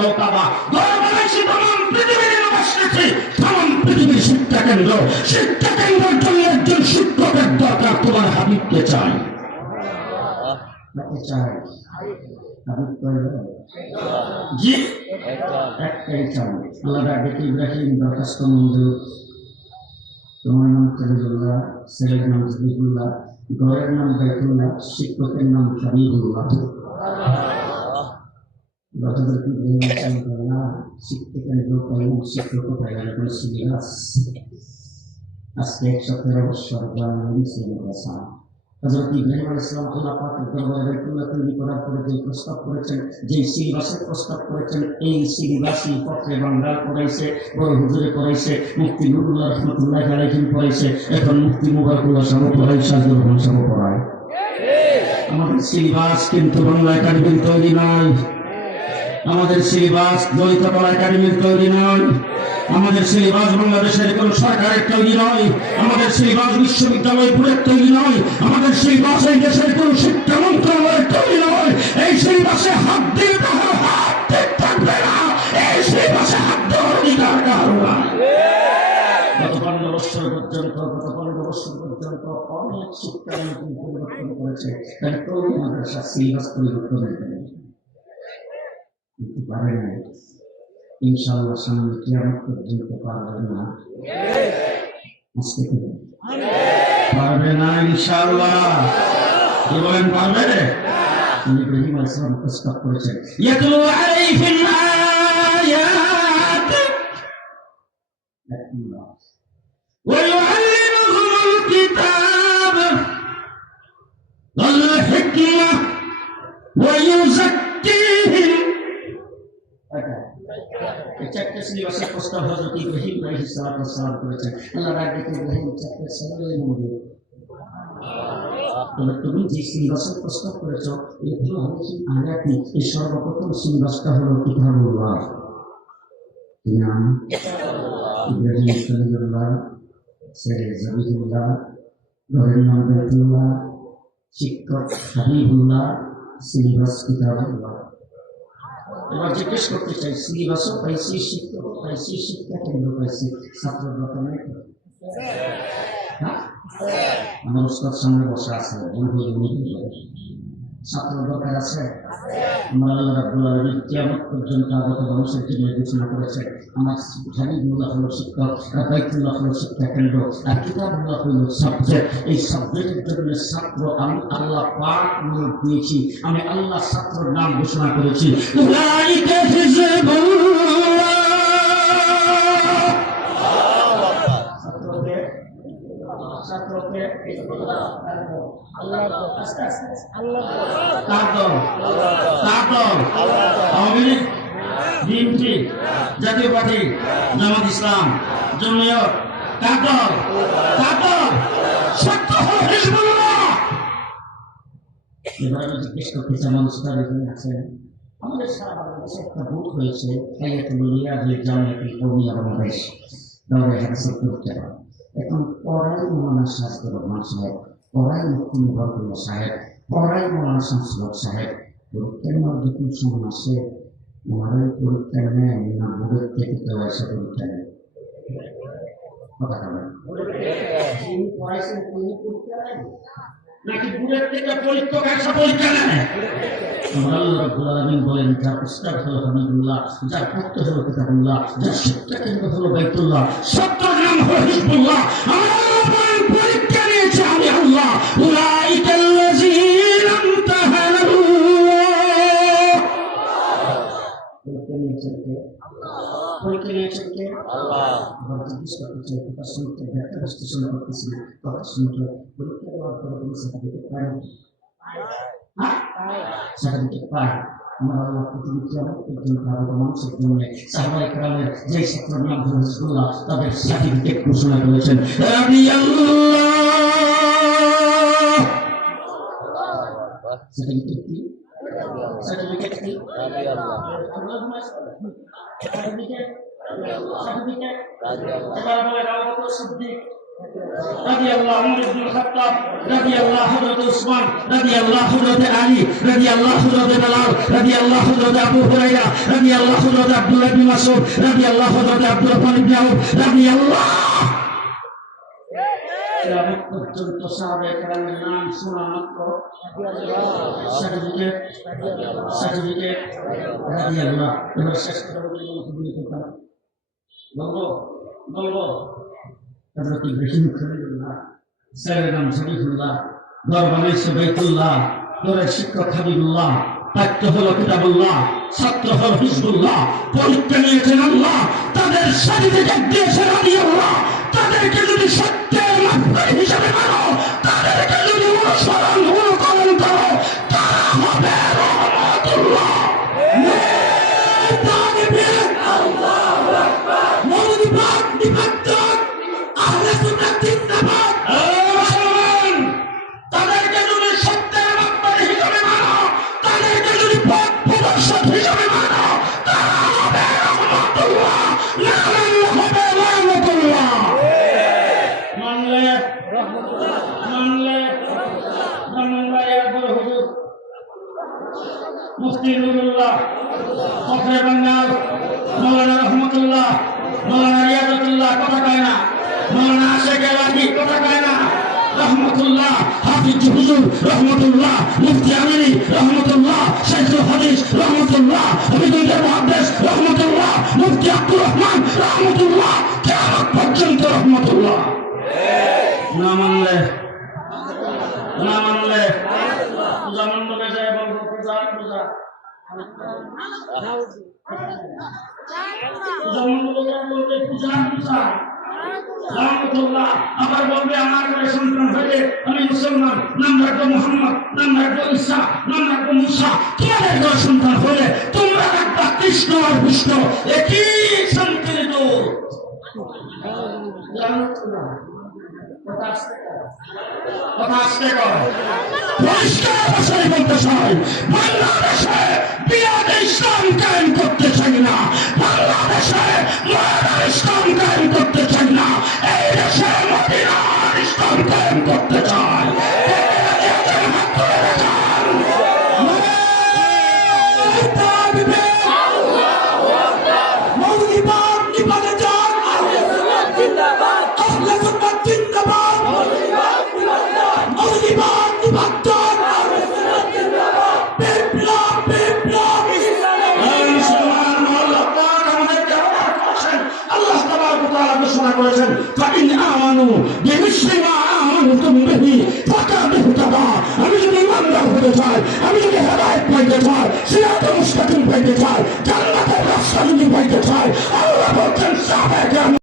হলো কাবা। ঘর বানাইছি তমাম পৃথিবীর ইউনিভার্সিটি, তমাম পৃথিবীর শিক্ষা কেন্দ্র। শিক্ষা কেন্দ্রের জন্য একজন শিক্ষকের দরকার। তোমার হাবিবকে চাই, চাই হাবিব কয়জন? জি একটাই চাই। আল্লাহ ডেকে ইব্রাহিম দরখাস্ত মঞ্জুর। তোমার নাম খলিলুল্লাহ, ছেলের নাম জবিহুল্লাহ, ঘরের নাম বাইতুল্লাহ, শিক্ষকের নাম হাবিবুল্লাহ। আজকে 117 বছর হযরত ইব্রাহিম আলাইহিস সালাম আল্লাহ পাকের দরবারে বাইতুল্লাহ তৈরি করার পরে যে প্রস্তাব করেছেন, যে সিলেবাসের প্রস্তাব করেছেন, এই সিলেবাসই পত্রে বাংলা পড়াইছে, বড় হুজুরে পড়াইছে, মুফতি নুরুল্লাহ রাহমাতুল্লাহি আলাইহি পড়াইছে, এখন মুফতি মুবারকুল্লাহ সাহেব পড়াই, সাজুর রহমান সাহেব পড়ায়। আমাদের সিলেবাস কিন্তু বাংলা একাডেমির তৈরি নয়, আমাদের সিলেবাস দলিত কলা একাডেমির তৈরি নয়, আমাদের সিলেবাস বাংলাদেশের কোন সরকারের তৈরি নয়, আমাদের সিলেবাস বিশ্ববিদ্যালয় বোর্ডের তৈরি নয়, আমাদের সিলেবাস এই দেশের কোন শিক্ষা মন্ত্রণালয়ের তৈরি নয়। এই সিলেবাসে হাত দিয়ে হাত থাকবে না, এই সিলেবাসে হাত দেওয়ার অধিকার কারো নাই। গত 15 বছর পর্যন্ত অনেক শিক্ষানীতি পরিবর্তন করেছে, তাই তৈরি মাদ্রাসা সিলেবাস পরিবর্তন করতে পারে না। ইনশাআল্লাহ সামনে কিয়ামত পর্যন্ত পারবে না, পারবে না ইনশাআল্লাহ। কি বলেন পারবে? ইব্রাহিম আলাইহিস সালাম প্রস্তাব করেছেন, ইয়াতলু আলাইহিম আয়াত ওয়া ইউআল্লিমুহুমুল কিতাব ওয়াল হিকমা ওয়া ইউযাক্কিহিম। চারটে সিলেবাসের প্রস্তাব হযরত ইব্রাহিম আলাইহিস সালাম করেছেন। আল্লাহ রাব্বুল ইব্রাহিম চারটে সিলেবাসের মধ্যে তুমি যে সিলেবাসের প্রস্তাব করেছো, এগুলো হচ্ছে আয়াতি। এই সর্বপ্রথম সিলেবাসটা হলো কিতাবুল্লাহ। কি নাম? ইব্রাহিম খলিলুল্লাহ, ছেলে জবিহুল্লাহ, ঘরের নাম বাইতুল্লাহ, শিক্ষক হাবিবুল্লাহ, সিলেবাস কিতাবুল্লাহ। এবার জিজ্ঞেস করতে চাই, সিলেবাসও পাইছি, শিক্ষকও পাইছি, শিক্ষা কেন্দ্র পাইছি, ছাত্র দরকার নেই? আমার উস্তাদ সামনে বসে আছে, ছাত্র দরকার আছে? আমার আল্লাহ রাব্বুল আলামিন কিয়ামত পর্যন্ত আগত মানুষের জন্য ঘোষণা করেছে, আমার হাবিবুল্লাহ হলো শিক্ষক, বাইতুল্লাহ হলো শিক্ষা কেন্দ্র, আর কিতাবুল্লাহ হলো সাবজেক্ট। এই সাবজেক্টের জন্য ছাত্র আমি আল্লাহ পাক নিয়োগ দিয়েছি, আমি আল্লাহ ছাত্রের নাম ঘোষণা করেছি। উলাইকা হিজবুল্লাহ। ছাত্রকে আল্লাহ বিএনপি, জাতীয় পার্টি, জামাত ইসলাম, জমিয়ত, এবার আমি জিজ্ঞেস করতে চাই, মানুষরা এখানে আছেন, আমাদের সারা বাংলাদেশে একটা ভোট হয়েছে জামিয়াতুল কওমিয়া বাংলাদেশ, দাওরায়ে হাদিসের পরীক্ষা। এখন পড়াই মৌলানা শাহজাদুর রহমান সাহেব, পড়াই মুফতি মুবারকুল্লাহ সাহেব, পড়াই মৌলানা শামসুল হক সাহেব। পরীক্ষা নেওয়ার যখন সময় আসে, ওনারাই পরীক্ষা নেয় না বোর্ডের থেকে কেউ এসে পরীক্ষা নেয়? কথা বলেন, যিনি পড়াইছেন তিনি পরীক্ষা নেন নাকি বোর্ডের থেকে পরীক্ষক এসে পরীক্ষা নেয়? আল্লাহ রাব্বুল আলামিন বলেন, যার উস্তাদ হলো হাবিবুল্লাহ, যার পুত্র হলো কিতাবুল্লাহ, যার শিক্ষা কেন্দ্র হলো বাইতুল্লাহ, সত্তর নাম হলো হিজবুল্লাহ। আল্লাহ বলেন, পরীক্ষা নিয়েছে আমি আল্লাহ। উলাইকাল লাযীনা ইমতাহানাল্লাহ। পরীক্ষা নিয়েছেন কে? আল্লাহ। আবার জিজ্ঞেস করতে চাই, কথা শুনতে ব্যাখ্যা বিশ্লেষণ করতেছি, কথা শুনতে পরীক্ষা দেওয়ার পরে কোনো সার্টিফিকেট পায় না? সার্টিফিকেট পায়। আমার আল্লাহ পৃথিবী কিয়ামত পর্যন্ত আগত মানুষের জন্য সাহাবায়ে কেরামের যে ছাত্রের নাম হলো হিজবুল্লাহ, তাদের সার্টিফিকেট ঘোষণা করেছেন। সার্টিফিকেট কি? সার্টিফিকেট কি? সার্টিফিকেট এবার বলে আবু বকর সিদ্দিক রাদিয়াল্লাহু উমর ইবনে খাত্তাব, রাদিয়াল্লাহু হযরত উসমান, রাদিয়াল্লাহু হযরত আলী, রাদিয়াল্লাহু হযরত বেলাল, রাদিয়াল্লাহু হযরত আবু হুরায়রা, রাদিয়াল্লাহু হযরত আব্দুল্লাহ ইবনে মাসউদ, রাদিয়াল্লাহু হযরত আব্দুর রাহমান ইবনে আউফ, রাদিয়াল্লাহু কিয়ামত পর্যন্ত সাহাবায়ে কেরামের নাম শোনা মাত্র সার্টিফিকেট রাদিয়াল্লাহু। এবার শেষ কথা বলবো হযরত ইব্রাহিম খলিলুল্লাহ, ছেলের নাম শরীফুল্লাহ, ঘর বানাইছে বাইতুল্লাহ, ঘরের শিক্ষক হাবিবুল্লাহ, পাঠ্য হলো কিতাবুল্লাহ, ছাত্র হলো হিজবুল্লাহ, পরীক্ষা নিয়েছেন আল্লাহ, তাদের সার্টিফিকেট দিয়েছেন রাদিয়াল্লাহ। তাদেরকে যদি সত্যের মাপকাঠি হিসাবে মানো, তাদেরকে যদি অনুকরণ করো, তারা হবে রহমাতুল্লাহ। তাদেরকে যদি সত্যের মাপকাঠি হিসাবে মানো, তাদেরকে যদি পথ প্রদর্শক হিসাবে মানো, তারা হবে রহমাতুল্লাহ, না মানলে হবে লানতুল্লাহ। মানলে এরপর হুজুর মুফতি নুরুল্লাহ, ফখরে বাঙ্গাল, মৌলানা রহমতুল্লাহ, মৌলানা রিয়াদুল্লাহ কথা কয় না, মৌলানা আশেক এলাহি কথা কয় না, রহমতুল্লাহ, হাফিজ হুজুর রহমতুল্লাহ, মুফতি আমিনী রহমতুল্লাহ, শাইখুল হাদিস রহমতুল্লাহ, হবিবুল্লাহ মুহাদ্দিস রহমতুল্লাহ, মুফতি আব্দুর রহমান রহমতুল্লাহ, কিয়ামত পর্যন্ত রহমতুল্লাহ। না মানলে পূজা মণ্ডপে যায় বলবো পূজা মণ্ডপে যায় বলবে পূজা রহমতুল্লাহ। আবার বলবে আমার ঘরে সন্তান হইলে আমি মুসলমান, নাম রাখবো মোহাম্মদ, নাম রাখবো ঈসা, নাম রাখবো মুসা। তোমাদের ঘরে সন্তান হইলে তোমরা রাখবা কৃষ্ণ আর বিষ্ণু, একই শান্তির দূত। কথা আসতে কর পরিষ্কার ভাষায় বলতে চাই, বাংলাদেশে বিয়াদে ইসলাম কায়েম করতে চাই না, বাংলাদেশে মহাদার ইসলাম কায়েম করতে চাই না, এই দেশে মদিনার ইসলাম কায়েম করতে চাই। করেছেন আমি যদি ইমানদার হতে চাই, আমি যদি হেদায়েত পাইতে চাই, সিরাতুল মুস্তাকিম পাইতে চাই, জান্নাতের রাস্তা যদি পাইতে চাই, আল্লাহ বলছেন সাহাবায়ে কেরাম